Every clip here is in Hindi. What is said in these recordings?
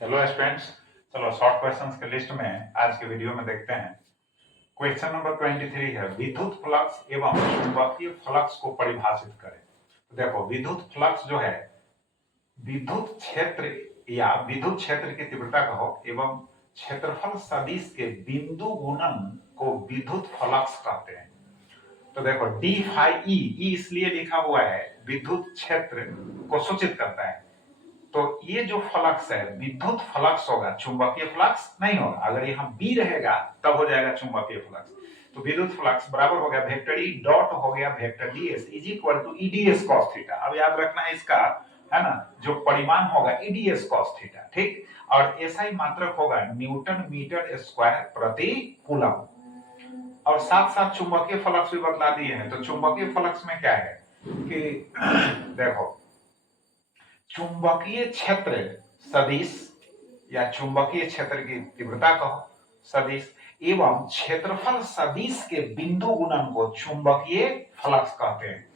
हेलो स्टूडेंट्स, चलो शॉर्ट क्वेश्चंस के लिस्ट में आज के वीडियो में देखते हैं। क्वेश्चन नंबर 23 है विद्युत फ्लक्स एवं चुंबकीय फ्लक्स को परिभाषित करें। तो देखो, विद्युत फ्लक्स जो है विद्युत क्षेत्र या विद्युत क्षेत्र की तीव्रता कहो एवं क्षेत्रफल सदिश के बिंदु गुणन को विद्युत फ्लक्स कहते हैं। तो देखो डी फाई ई इसलिए लिखा हुआ है, विद्युत क्षेत्र को सूचित करता है। तो ये जो फ्लक्स है विद्युत फ्लक्स होगा, चुंबकीय फ्लक्स नहीं होगा। अगर यहाँ बी रहेगा तब हो जाएगा चुंबकीय फ्लक्स। तो विद्युत फ्लक्स बराबर हो गया वेक्टर ई डॉट हो गया vector DS is equal to EDS cos theta. अब याद रखना है इसका, है ना, जो परिमाण होगा ईडीएस कॉस थीटा, ठीक। और एसआई मात्रक होगा न्यूटन मीटर स्क्वायर प्रति कूलम। और साथ साथ चुंबकीय फ्लक्स भी बतला दिए हैं। तो चुंबकीय फ्लक्स में क्या है कि देखो, चुंबकीय क्षेत्र सदिश या चुंबकीय क्षेत्र की तीव्रता कहो सदिश एवं क्षेत्रफल सदिश के बिंदु गुणन को चुंबकीय फ्लक्स कहते हैं।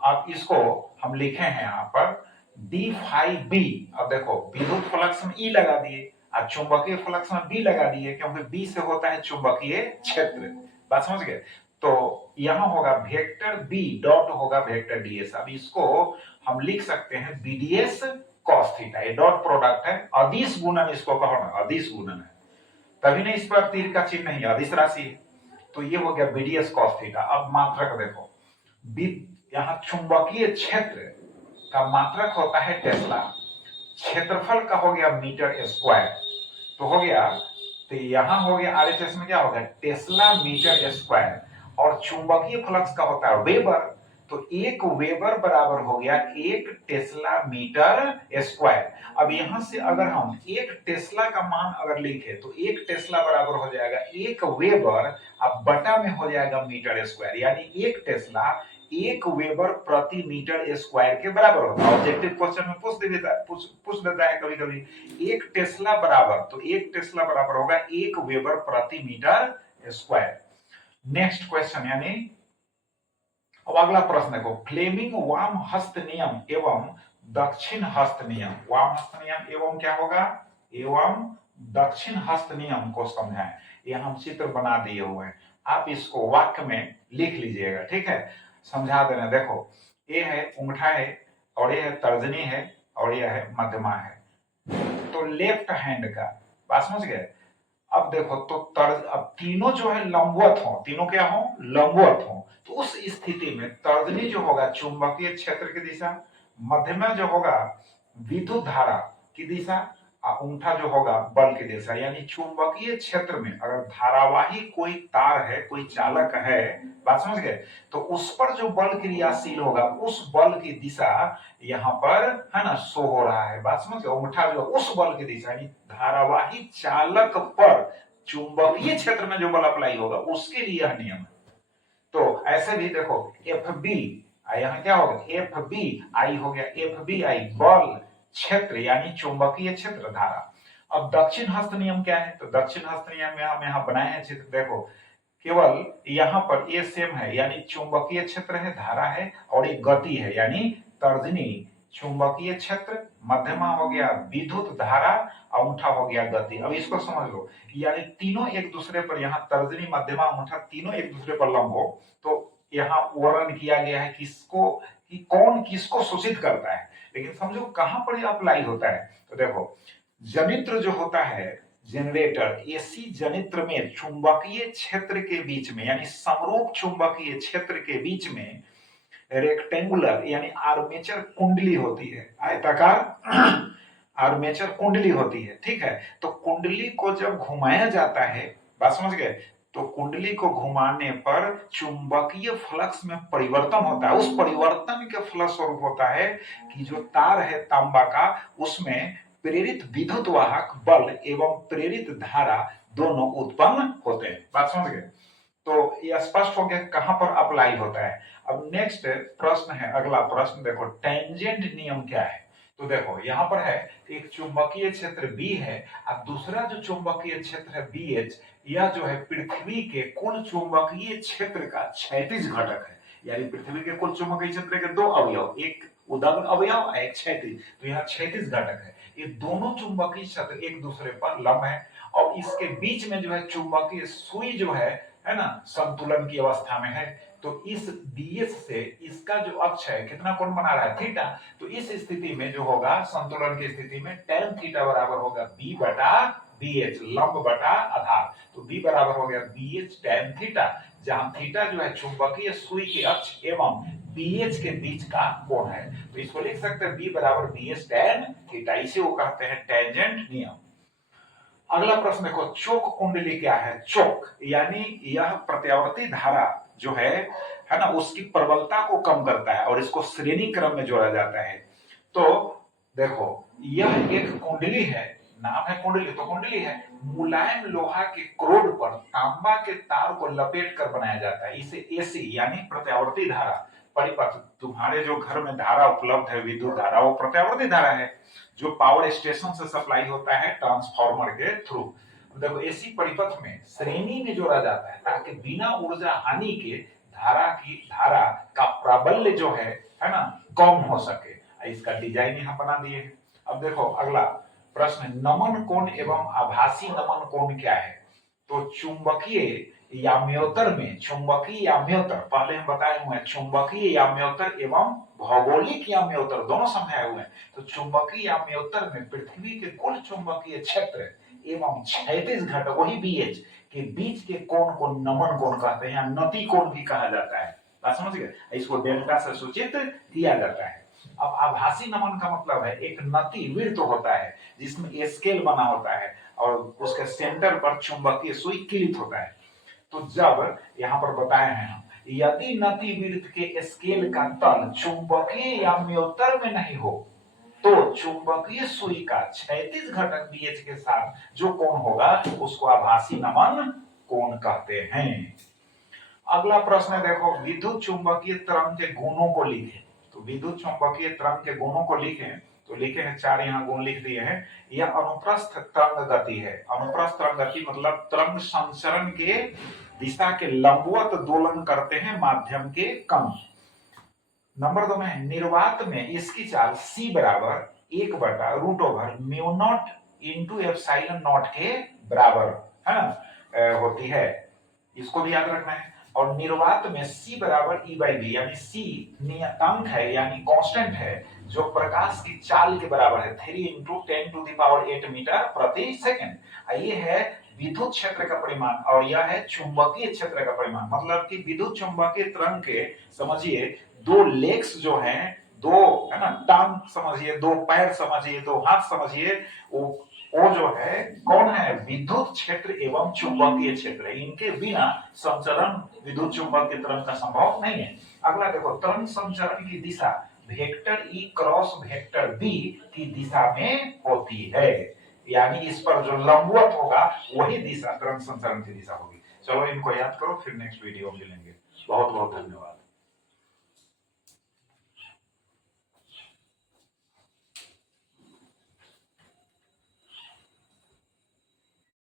अब इसको हम लिखे हैं यहाँ पर डी फाई बी। अब देखो, विद्युत फ्लक्स में ई लगा दिए और चुंबकीय फ्लक्स में बी लगा दिए, क्योंकि बी से होता है चुंबकीय क्षेत्र। बात समझ गए? तो यहां होगा वेक्टर बी डॉट होगा वेक्टर डीएस। अब इसको हम लिख सकते हैं बीडीएस कॉस थीटा। ये डॉट प्रोडक्ट है, अदिश गुणन इसको कहो ना, अदिश गुणन है, तभी नहीं इस पर तीर का चिन्ह नहीं, अदिश राशि है। तो ये हो गया बीडीएस कॉस थीटा। अब मात्रक देखो, यहाँ चुंबकीय क्षेत्र का मात्रक होता है टेस्ला, क्षेत्रफल का हो गया मीटर स्क्वायर। तो हो गया, तो यहां हो गया आरएचएस में क्या होगा टेस्ला मीटर स्क्वायर, और चुंबकीय फ्लक्स का होता है वेबर। तो एक वेबर बराबर हो गया एक टेस्ला मीटर स्क्वायर। अब यहां से अगर हम एक टेस्ला का मान अगर लिखे तो एक टेस्ला बराबर हो जाएगा एक वेबर, अब बटा में हो जाएगा मीटर स्क्वायर, यानी एक टेस्ला एक वेबर प्रति मीटर स्क्वायर के बराबर होता है। ऑब्जेक्टिव क्वेश्चन में पूछ देता है कभी कभी एक टेस्ला बराबर, तो एक टेस्ला बराबर होगा एक वेबर प्रति मीटर स्क्वायर। नेक्स्ट क्वेश्चन, यानी अब अगला प्रश्न देखो, फ्लेमिंग वाम हस्त नियम एवं दक्षिण हस्त नियम। वाम हस्त नियम एवं क्या होगा, एवं दक्षिण हस्त नियम को समझाएं। ये हम चित्र बना दिए हुए हैं, आप इसको वाक्य में लिख लीजिएगा, ठीक है। समझा देना। देखो, ये है अंगूठा है, और ये है तर्जनी है, और ये है मध्यमा है। तो लेफ्ट हैंड का, बात समझ गए? अब देखो, तो अब तीनों जो है लंबवत हो, तीनों क्या हो, लंबवत हो। तो उस स्थिति में तर्जनी जो होगा चुंबकीय क्षेत्र की दिशा, मध्यमा जो होगा विद्युत धारा की दिशा, और अंगूठा जो होगा बल की दिशा। यानी चुंबकीय क्षेत्र में अगर धारावाही कोई तार है, कोई चालक है, बात समझ गए, तो उस पर जो बल क्रियाशील होगा उस बल की दिशा यहाँ पर, है ना, शो हो रहा है। बात समझ गए? अंगूठा जो उस बल की दिशा, यानी धारावाही चालक पर चुंबकीय क्षेत्र में जो बल अप्लाई होगा उसके लिए यह नियम है। तो ऐसे भी देखो, एफ बी, यहाँ क्या होगा एफ बी आई हो गया, एफ बी आई बल क्षेत्र यानी चुंबकीय क्षेत्र धारा। अब दक्षिण हस्त नियम क्या है? तो दक्षिण हस्त नियम में हम यहाँ बनाए हैं चित्र, देखो केवल यहाँ पर ये सेम है, यानी चुंबकीय क्षेत्र है, धारा है, और एक गति है, यानी तर्जनी चुंबकीय क्षेत्र, मध्यमा हो गया विद्युत धारा, अंगूठा हो गया गति। अब इसको समझ लो, यानी तीनों एक दूसरे पर, यहाँ तर्जनी मध्यमा अंगूठा तीनों एक दूसरे पर लंब हो। तो यहाँ वर्णन किया गया है किसको, कि कौन किसको सूचित करता है। लेकिन समझो कहां पर अप्लाई होता है। तो देखो, जनित्र जो होता है, जनरेटर, एसी जनित्र में चुंबकीय क्षेत्र के बीच में, यानी समरूप चुंबकीय क्षेत्र के बीच में रेक्टेंगुलर यानी आर्मेचर कुंडली होती है, आयताकार आर्मेचर कुंडली होती है, ठीक है। तो कुंडली को जब घुमाया जाता है, बात समझ गए, तो कुंडली को घुमाने पर चुंबकीय फ्लक्स में परिवर्तन होता है। उस परिवर्तन के फलस्वरूप होता है कि जो तार है तांबा का, उसमें प्रेरित विद्युत वाहक बल एवं प्रेरित धारा दोनों उत्पन्न होते हैं। बात समझ गए? तो ये स्पष्ट हो गया कहां पर अप्लाई होता है। अब नेक्स्ट प्रश्न है, अगला प्रश्न देखो, टेंजेंट नियम क्या है? तो देखो यहाँ पर है एक चुंबकीय क्षेत्र बी है और दूसरा जो चुंबकीय क्षेत्र है बी एच, यह जो है पृथ्वी के कुल चुंबकीय क्षेत्र का क्षैतिज घटक है। यानी पृथ्वी के कुल चुंबकीय क्षेत्र के दो अवयव, एक उदग्न अवयव एक क्षैतिज, तो यहाँ क्षैतिज घटक है। ये दोनों चुंबकीय क्षेत्र एक दूसरे पर लंब है और इसके बीच में जो है चुंबकीय सुई जो है ना, संतुलन की अवस्था में है। तो इस BH से इसका जो अक्ष है कितना कोण बना रहा है, थीटा। तो इस स्थिति में जो होगा संतुलन की स्थिति में tan थीटा बराबर होगा B बटा BH, लंब बटा आधार। तो B बराबर हो गया BH tan थीटा, जहां थीटा जो है चुंबकीय सुई के अक्ष एवं BH के बीच का कोण है। तो इसको लिख सकते हैं B बराबर BH tan थीटा, इसे वो कहते हैं टेंजेंट नियम। अगला प्रश्न देखो, चोक कुंडली क्या है? चोक यानी यह प्रत्यावर्ती धारा जो है ना, उसकी प्रबलता को कम करता है और इसको श्रेणी क्रम में जोड़ा जाता है। तो देखो यह एक कुंडली है, नाम है कुंडली, तो कुंडली है, मुलायम लोहा के क्रोड पर तांबा के तार को लपेट कर बनाया जाता है। इसे AC यानी प्रत्यावर्ती धारा परिपथ, तुम्हारे जो घर में धारा उपलब्ध है विद्युत धारा, वो प्रत्यावर्ती धारा है जो पावर स्टेशन से सप्लाई होता है ट्रांसफार्मर के थ्रू। देखो AC परिपथ में श्रेणी में जोड़ा जाता है ताकि बिना ऊर्जा हानि के धारा का प्राबल्य जो है ना, कम हो सके। इसका डिजाइन यहाँ बना दिए। अब देखो अगला प्रश्न, नमन कोण एवं आभासी नमन कोण क्या है? तो चुंबकीय याम्योत्तर में, चुंबकीय याम्योत्तर पहले हम बताए हुए हैं, चुंबकीय याम्योत्तर एवं भौगोलिक याम्योत्तर दोनों समझाए हुए हैं। तो चुंबकीय याम्योत्तर में पृथ्वी के कुल चुंबकीय क्षेत्र एवं क्षैतिज घटक वही BH के बीच के कोण को नमन कोण कहते हैं, नति कोण भी कहा जाता है। बात समझ गए? इसको डेल्टा से सूचित किया जाता है। अब आभासी नमन का मतलब है एक नति वृत्त होता है जिसमें स्केल बना होता है और उसके सेंटर पर चुंबकीय सुई कीलित होता है। तो जब यहाँ पर बताए हैं हम, यदि नति वृत्त के स्केल का तल चुंबकीय याम्योत्तर में नहीं हो तो चुंबकीय सुई का क्षैतिज घटक BH के साथ जो कोण होगा उसको आभासी नमन कोण कहते हैं। अगला प्रश्न देखो, विद्युत चुंबकीय तरंग के गुणों को लिखें। तो विद्युत चुंबकीय तरंग के गुणों को लिखें, तो लिखे हैं 4 यहाँ गुण लिख दिए हैं। यह अनुप्रस्थ तरंग गति है। अनुप्रस्थ तरंग गति मतलब तरंग संचरण के दिशा के लंबवत दोलन करते हैं माध्यम के कण। नंबर 2 में निर्वात में इसकी चाल C बराबर 1/√μ0 × ε0 के बराबर है ना होती है, इसको भी याद रखना है। और निर्वात में C बराबर E/v यानी C नियतांक है यानी कांस्टेंट है जो प्रकाश की चाल के बराबर है 3 × 10⁸ मीटर प्रति सेकंड। ये है विद्युत क्षेत्र का परिमाण और यह है चुंबकीय क्षेत्र का परिमाण। मतलब कि विद्युत चुंबकीय तरंग के समझिए 2 लेग्स जो हैं, 2 है ना टांग समझिए, 2 पैर समझिए, 2 हाथ समझिए, वो जो है कौन है? विद्युत क्षेत्र एवं चुंबकीय क्षेत्र। इनके बिना संचरण विद्युत चुंबकीय तरंग का संभव नहीं है। अगला देखो, तरंग संचरण की दिशा vector E cross vector B की दिशा में होती है, यानी इस पर जो लंबवत होगा वही दिशा तरंग संचरण की दिशा होगी। चलो इनको याद करो, फिर नेक्स्ट वीडियो में मिलेंगे। बहुत बहुत धन्यवाद।